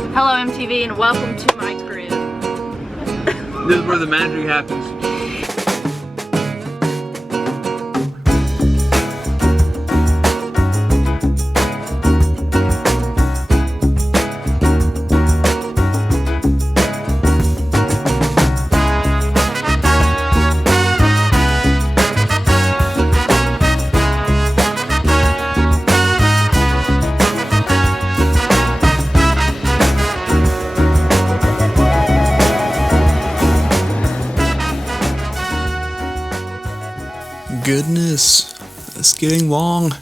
Hello MTV and welcome to my crib. This is where the magic happens. Goodness, it's getting long.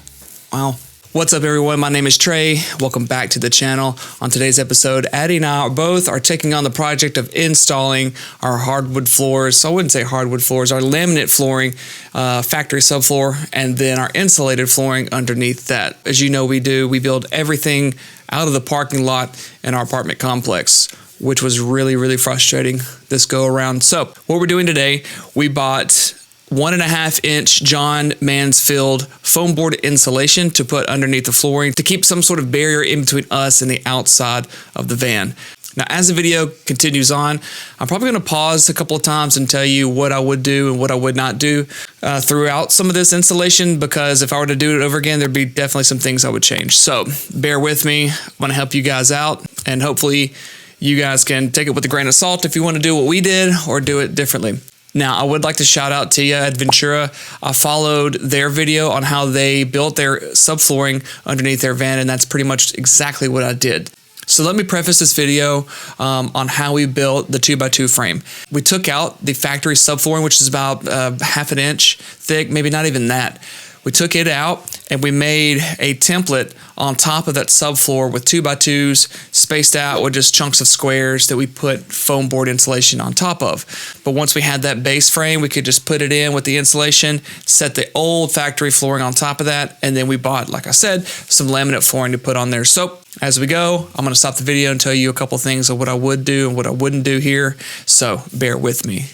Wow. What's up everyone, my name is Trey. Welcome back to the channel. On today's episode, Addie and I are taking on the project of installing our hardwood floors. So I wouldn't say hardwood floors, our laminate flooring, factory subfloor, and then our insulated flooring underneath that. As you know we build everything out of the parking lot in our apartment complex, which was really frustrating this go around. So what we're doing today, we bought 1.5 inch John Mansfield foam board insulation to put underneath the flooring to keep some sort of barrier in between us and the outside of the van. Now, as the video continues on, I'm probably going to pause a couple of times and tell you what I would do and what I would not do throughout some of this installation, because if I were to do it over again, there'd be definitely some things I would change. So bear with me. I want to help you guys out, and hopefully you guys can take it with a grain of salt if you want to do what we did or do it differently. Now, I would like to shout out Tio Adventura. I followed their video on how they built their subflooring underneath their van, and that's pretty much exactly what I did. So let me preface this video on how we built the 2x2 frame. We took out the factory subflooring, which is about 1/2 inch thick, maybe not even that. We took it out and we made a template on top of that subfloor with 2x2s spaced out with just chunks of squares that we put foam board insulation on top of. But once we had that base frame, we could just put it in with the insulation, set the old factory flooring on top of that, and then we bought, like I said, some laminate flooring to put on there. So as we go, I'm gonna stop the video and tell you a couple things of what I would do and what I wouldn't do here. So bear with me.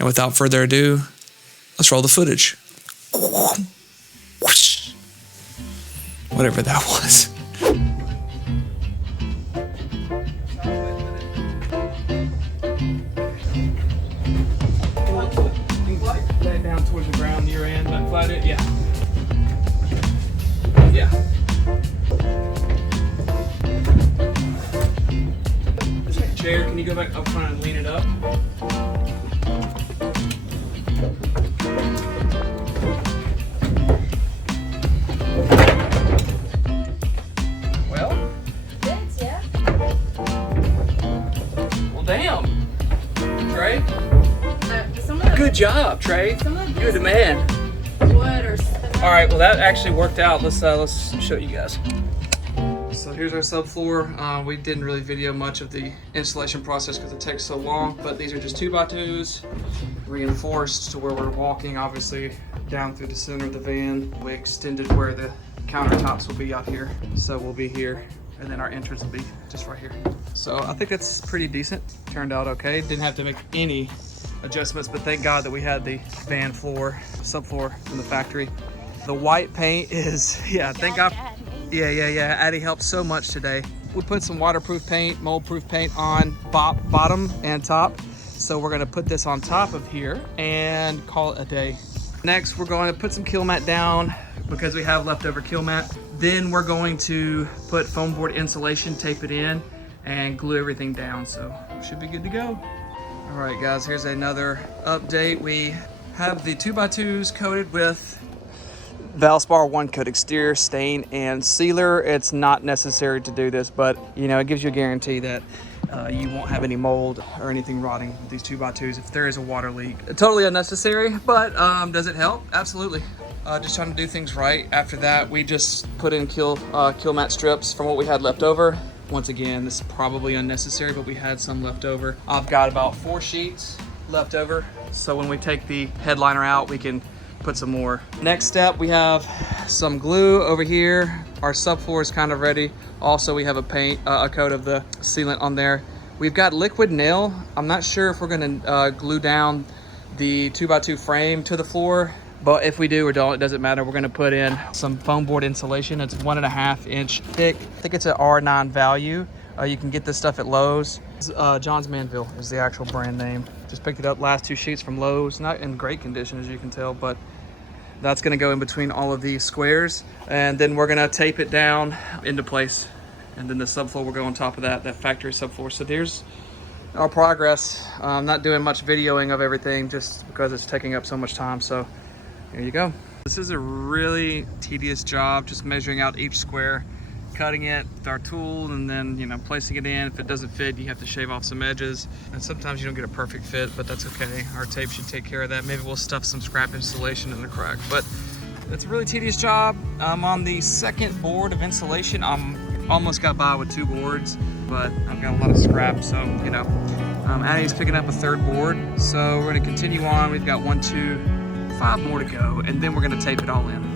And without further ado, let's roll the footage. Whatever that was. Lay it down towards the ground near end, not flat it, yeah. Yeah. Just like a chair, can you go back up front and lean it up? Damn, Trey. Good job, Trey. You're the man. All right, well that actually worked out. Let's show you guys. So here's our subfloor. We didn't really video much of the installation process because it takes so long, but these are just 2x2s, reinforced to where we're walking, obviously, down through the center of the van. We extended where the countertops will be out here. So we'll be here, and then our entrance will be just right here. So I think that's pretty decent. Turned out okay. Didn't have to make any adjustments, but thank God that we had the van floor, subfloor from the factory. The white paint is, yeah, thank God. Yeah. Addie helped so much today. We put some waterproof paint, mold-proof paint on bottom and top. So we're gonna put this on top of here and call it a day. Next, we're going to put some kill mat down because we have leftover kill mat. Then we're going to put foam board insulation, tape it in, and glue everything down, so we should be good to go. All right guys, here's another update. We have the 2x2s coated with Valspar 1-coat exterior stain and sealer. It's not necessary to do this, but you know, it gives you a guarantee that you won't have any mold or anything rotting with these 2x2s if there is a water leak. Totally unnecessary, but does it help? Absolutely. Just trying to do things right. After that, we just put in kill mat strips from what we had left over. Once again, this is probably unnecessary, but we had some left over. I've got about 4 sheets left over, so when we take the headliner out, we can put some more. Next step, we have some glue over here. Our subfloor is kind of ready. Also, we have a coat of the sealant on there. We've got liquid nail. I'm not sure if we're gonna glue down the 2x2 frame to the floor, but if we do or don't, it doesn't matter. We're gonna put in some foam board insulation. It's 1.5 inch thick. I think it's an R9 value. You can get this stuff at Lowe's. John's Manville is the actual brand name. Just picked it up, last 2 sheets from Lowe's. Not in great condition, as you can tell, but that's gonna go in between all of these squares. And then we're gonna tape it down into place. And then the subfloor will go on top of that factory subfloor. So there's our progress. I'm not doing much videoing of everything just because it's taking up so much time. So here you go. This is a really tedious job, just measuring out each square, cutting it with our tool, and then, you know, placing it in. If it doesn't fit, you have to shave off some edges. And sometimes you don't get a perfect fit, but that's okay. Our tape should take care of that. Maybe we'll stuff some scrap insulation in the crack, but it's a really tedious job. I'm on the 2nd board of insulation. I'm almost got by with 2 boards, but I've got a lot of scrap, so, you know. Addie's picking up a 3rd board, so we're gonna continue on. We've got 1, 2, 5 more to go, and then we're gonna tape it all in.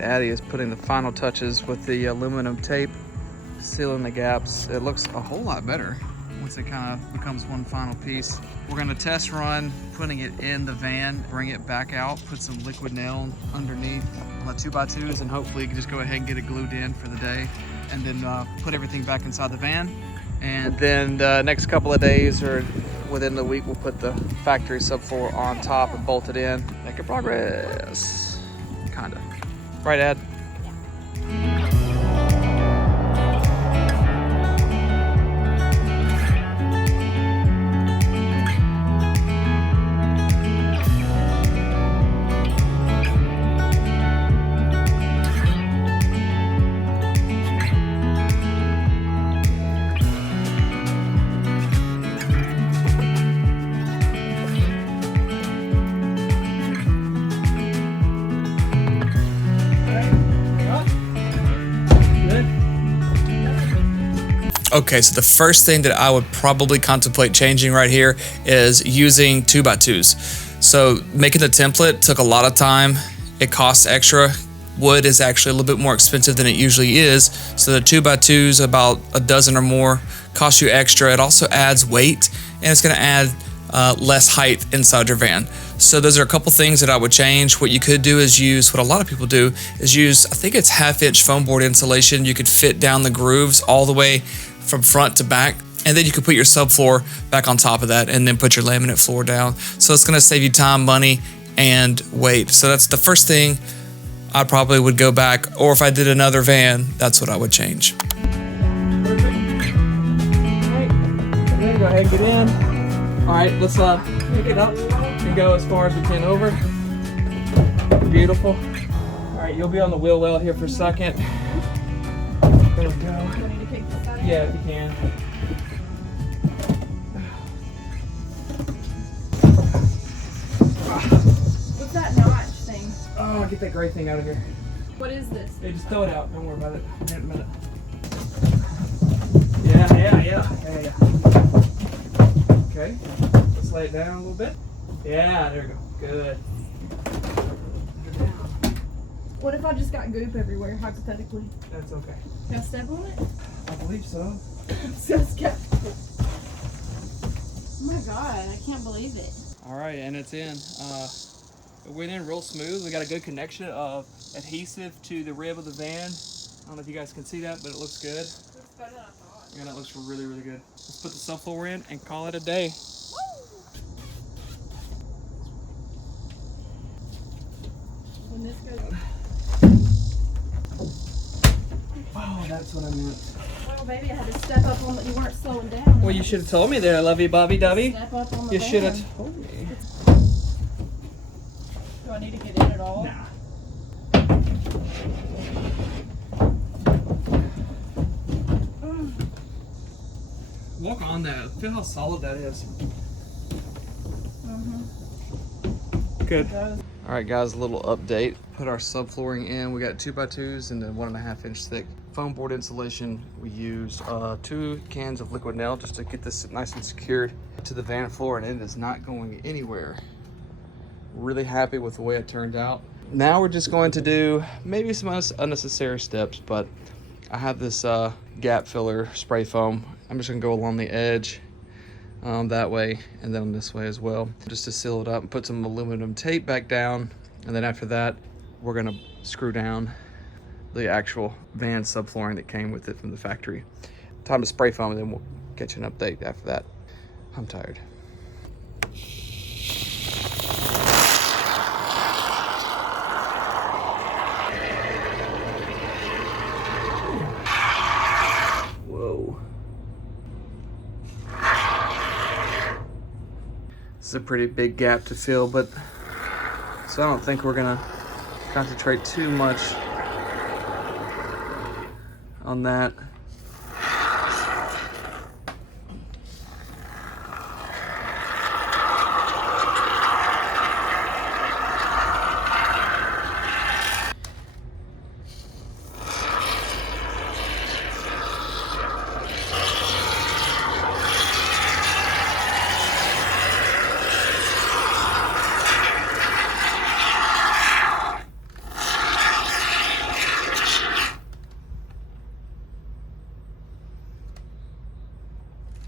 Addie is putting the final touches with the aluminum tape, sealing the gaps. It looks a whole lot better once it kind of becomes one final piece. We're going to test run putting it in the van, bring it back out, put some liquid nail underneath on the 2x2s, and hopefully just go ahead and get it glued in for the day, and then put everything back inside the van. And then the next couple of days or within the week, we'll put the factory subfloor on top and bolt it in. Making progress, kind of. Right, Ed? Okay, so the first thing that I would probably contemplate changing right here is using 2x2s. So making the template took a lot of time. It costs extra. Wood is actually a little bit more expensive than it usually is. So the 2x2s, about a dozen or more, cost you extra. It also adds weight, and it's gonna add less height inside your van. So those are a couple things that I would change. What you could do is use, what a lot of people do, is use, I think it's 1/2-inch foam board insulation. You could fit down the grooves all the way from front to back, and then you could put your subfloor back on top of that and then put your laminate floor down. So it's gonna save you time, money, and weight. So that's the first thing I probably would go back, or if I did another van, that's what I would change. Perfect. All right, go ahead and get in. All right, let's pick it up and go as far as we can over. Beautiful. All right, you'll be on the wheel well here for a second. There we go. Yeah, if you can. What's that notch thing? Oh, get that gray thing out of here. What is this? Hey, just throw it out. Don't worry about it. In a minute. Yeah. Okay. Let's lay it down a little bit. Yeah, there we go. Good. What if I just got goop everywhere, hypothetically? That's okay. Can I step on it? I believe so. I'm so skeptical. Oh my god, I can't believe it. All right, and it's in. It went in real smooth. We got a good connection of adhesive to the rib of the van. I don't know if you guys can see that, but it looks good. Looks better than I thought. Yeah, that looks really, really good. Let's put the subfloor in and call it a day. When this goes. Oh, that's what I meant. Well, baby, I had to step up on the. You weren't slowing down. Well, you should have told me there, lovey Bobby Dubby. Step up on the You van. should have told me. Do I need to get in at all? Nah. Walk on that. Feel how solid that is. Good. All right, guys, a little update. Put our subflooring in. We got 2x2s and then 1.5-inch thick foam board insulation. We used 2 cans of liquid nail just to get this nice and secured to the van floor, and it is not going anywhere. Really happy with the way it turned out. Now we're just going to do maybe some unnecessary steps, but I have this gap filler spray foam. I'm just gonna go along the edge that way and then this way as well, just to seal it up and put some aluminum tape back down. And then after that, we're gonna screw down the actual van subflooring that came with it from the factory. Time to spray foam, and then we'll get you an update after that. I'm tired. Whoa. This is a pretty big gap to fill, but so I don't think we're gonna concentrate too much on that.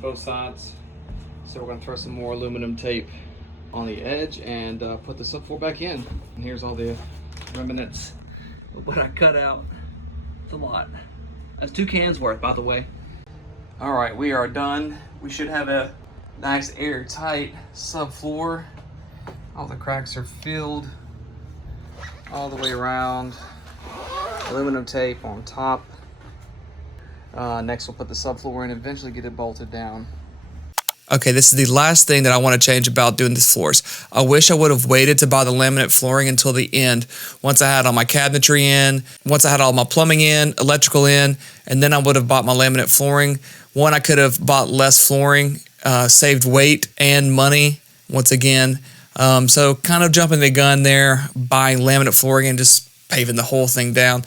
Both sides. So we're going to throw some more aluminum tape on the edge and put the subfloor back in. And here's all the remnants of what I cut out. It's a lot. That's 2 cans worth, by the way. All right, we are done. We should have a nice airtight subfloor. All the cracks are filled all the way around. Aluminum tape on top. Next we'll put the subfloor in and eventually get it bolted down. Okay, this is the last thing that I want to change about doing these floors. I wish I would have waited to buy the laminate flooring until the end. Once I had all my cabinetry in, once I had all my plumbing in, electrical in, and then I would have bought my laminate flooring. One, I could have bought less flooring, saved weight and money once again. So kind of jumping the gun there, buying laminate flooring and just paving the whole thing down.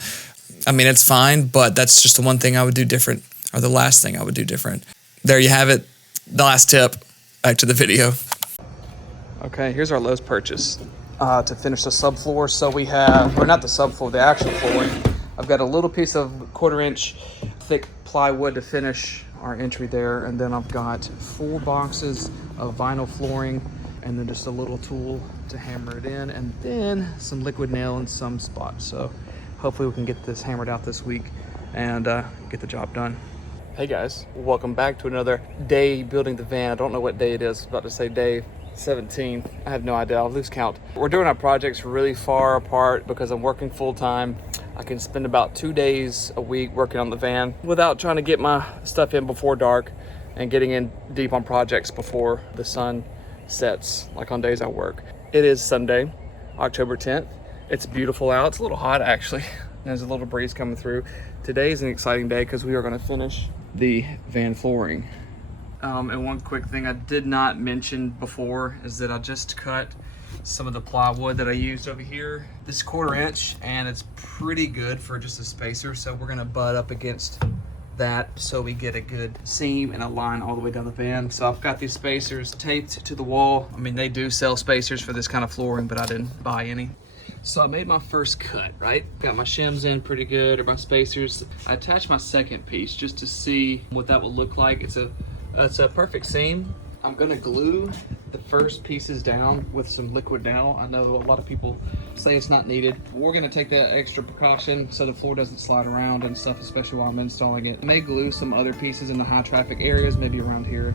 I mean, it's fine, but that's just the one thing I would do different, or the last thing I would do different. There you have it. The last tip. Back to the video. Okay, here's our Lowe's purchase to finish the subfloor. So we have, or not the subfloor, the actual flooring. I've got a little piece of 1/4 inch thick plywood to finish our entry there, and then I've got 4 boxes of vinyl flooring, and then just a little tool to hammer it in, and then some liquid nail in some spots. So hopefully we can get this hammered out this week and get the job done. Hey guys, welcome back to another day building the van. I don't know what day it is. I was about to say day 17. I have no idea. I'll lose count. We're doing our projects really far apart because I'm working full time. I can spend about 2 days a week working on the van without trying to get my stuff in before dark and getting in deep on projects before the sun sets, like on days I work. It is Sunday, October 10th. It's beautiful out. It's a little hot actually. There's a little breeze coming through. Today is an exciting day because we are going to finish the van flooring. And one quick thing I did not mention before is that I just cut some of the plywood that I used over here. This 1/4 inch, and it's pretty good for just a spacer. So we're going to butt up against that so we get a good seam and a line all the way down the van. So I've got these spacers taped to the wall. I mean, they do sell spacers for this kind of flooring, but I didn't buy any. So I made my first cut, right? Got my shims in pretty good, or my spacers. I attached my second piece just to see what that would look like. It's a perfect seam. I'm gonna glue the first pieces down with some liquid nail. I know a lot of people say it's not needed. We're gonna take that extra precaution so the floor doesn't slide around and stuff, especially while I'm installing it. I may glue some other pieces in the high traffic areas, maybe around here.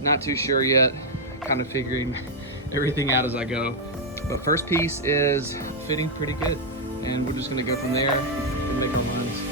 Not too sure yet, kind of figuring everything out as I go. But first piece is fitting pretty good, and we're just gonna go from there and make our lines.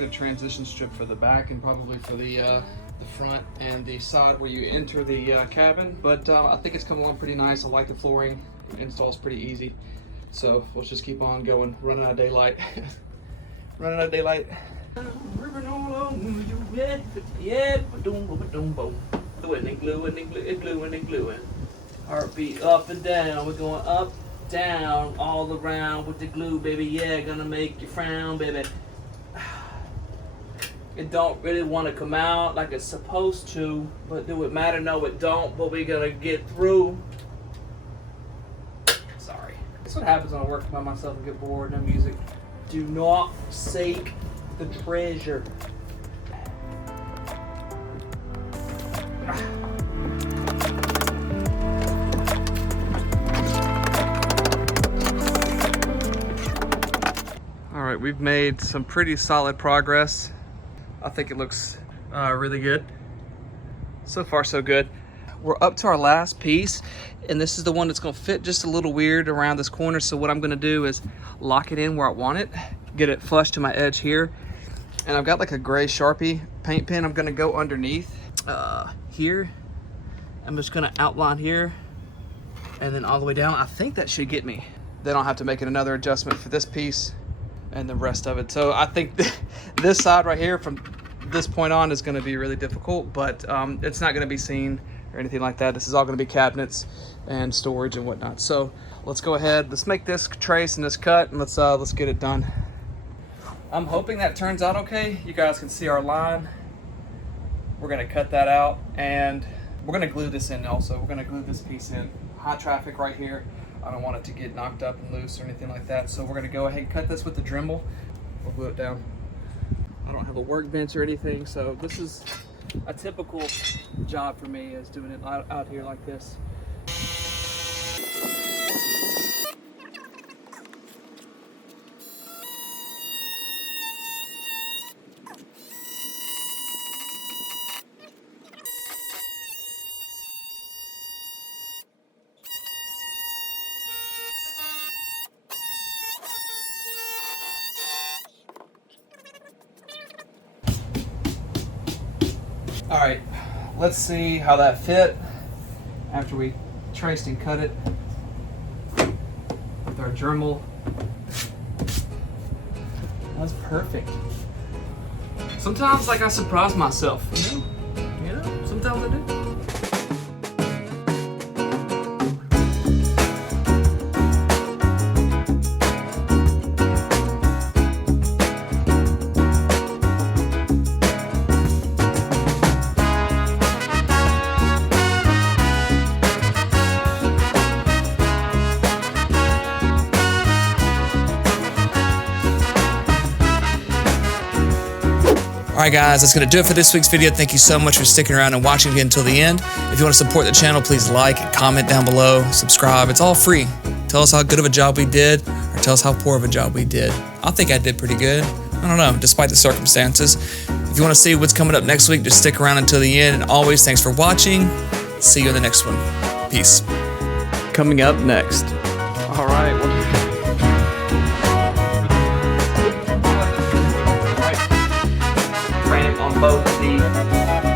get a transition strip for the back and probably for the front and the side where you enter the cabin, but I think it's come along pretty nice. I like the flooring. Install's pretty easy, so let's just keep on going. Running out of daylight. Running out of daylight. Ribbon all on you, yeah, gluing and gluing and gluing and gluing. Heartbeat up and down. We're going up, down, all around with the glue, baby. Yeah, gonna make you frown, baby. It don't really want to come out like it's supposed to, but do it matter? No, it don't. But we're gonna get through. Sorry. That's what happens when I work by myself and get bored. No music. Do not seek the treasure. All right, we've made some pretty solid progress. I think it looks really good. So far, so good. We're up to our last piece, and this is the one that's gonna fit just a little weird around this corner. So what I'm gonna do is lock it in where I want it, get it flush to my edge here. And I've got like a gray Sharpie paint pen. I'm gonna go underneath here. I'm just gonna outline here and then all the way down. I think that should get me. Then I'll have to make another adjustment for this piece and the rest of it. So I think this side right here from this point on is gonna be really difficult, but it's not gonna be seen or anything like that. This is all gonna be cabinets and storage and whatnot. So let's go ahead, let's make this trace and this cut, and let's get it done. I'm hoping that turns out okay. You guys can see our line. We're gonna cut that out, and we're gonna glue this in also. We're gonna glue this piece in. High traffic right here. I don't want it to get knocked up and loose or anything like that. So we're gonna go ahead and cut this with the Dremel. We'll glue it down. I don't have a workbench or anything, so this is a typical job for me, is doing it out here like this. All right, let's see how that fit after we traced and cut it with our Dremel. That's perfect. Sometimes, like, I surprise myself, you know, sometimes I do. Alright guys, that's going to do it for this week's video. Thank you so much for sticking around and watching it until the end. If you want to support the channel, please like and comment down below, subscribe. It's all free. Tell us how good of a job we did, or tell us how poor of a job we did. I think I did pretty good. I don't know, despite the circumstances. If you want to see what's coming up next week, just stick around until the end. And always, thanks for watching. See you in the next one. Peace. Coming up next. All right. Frame on both the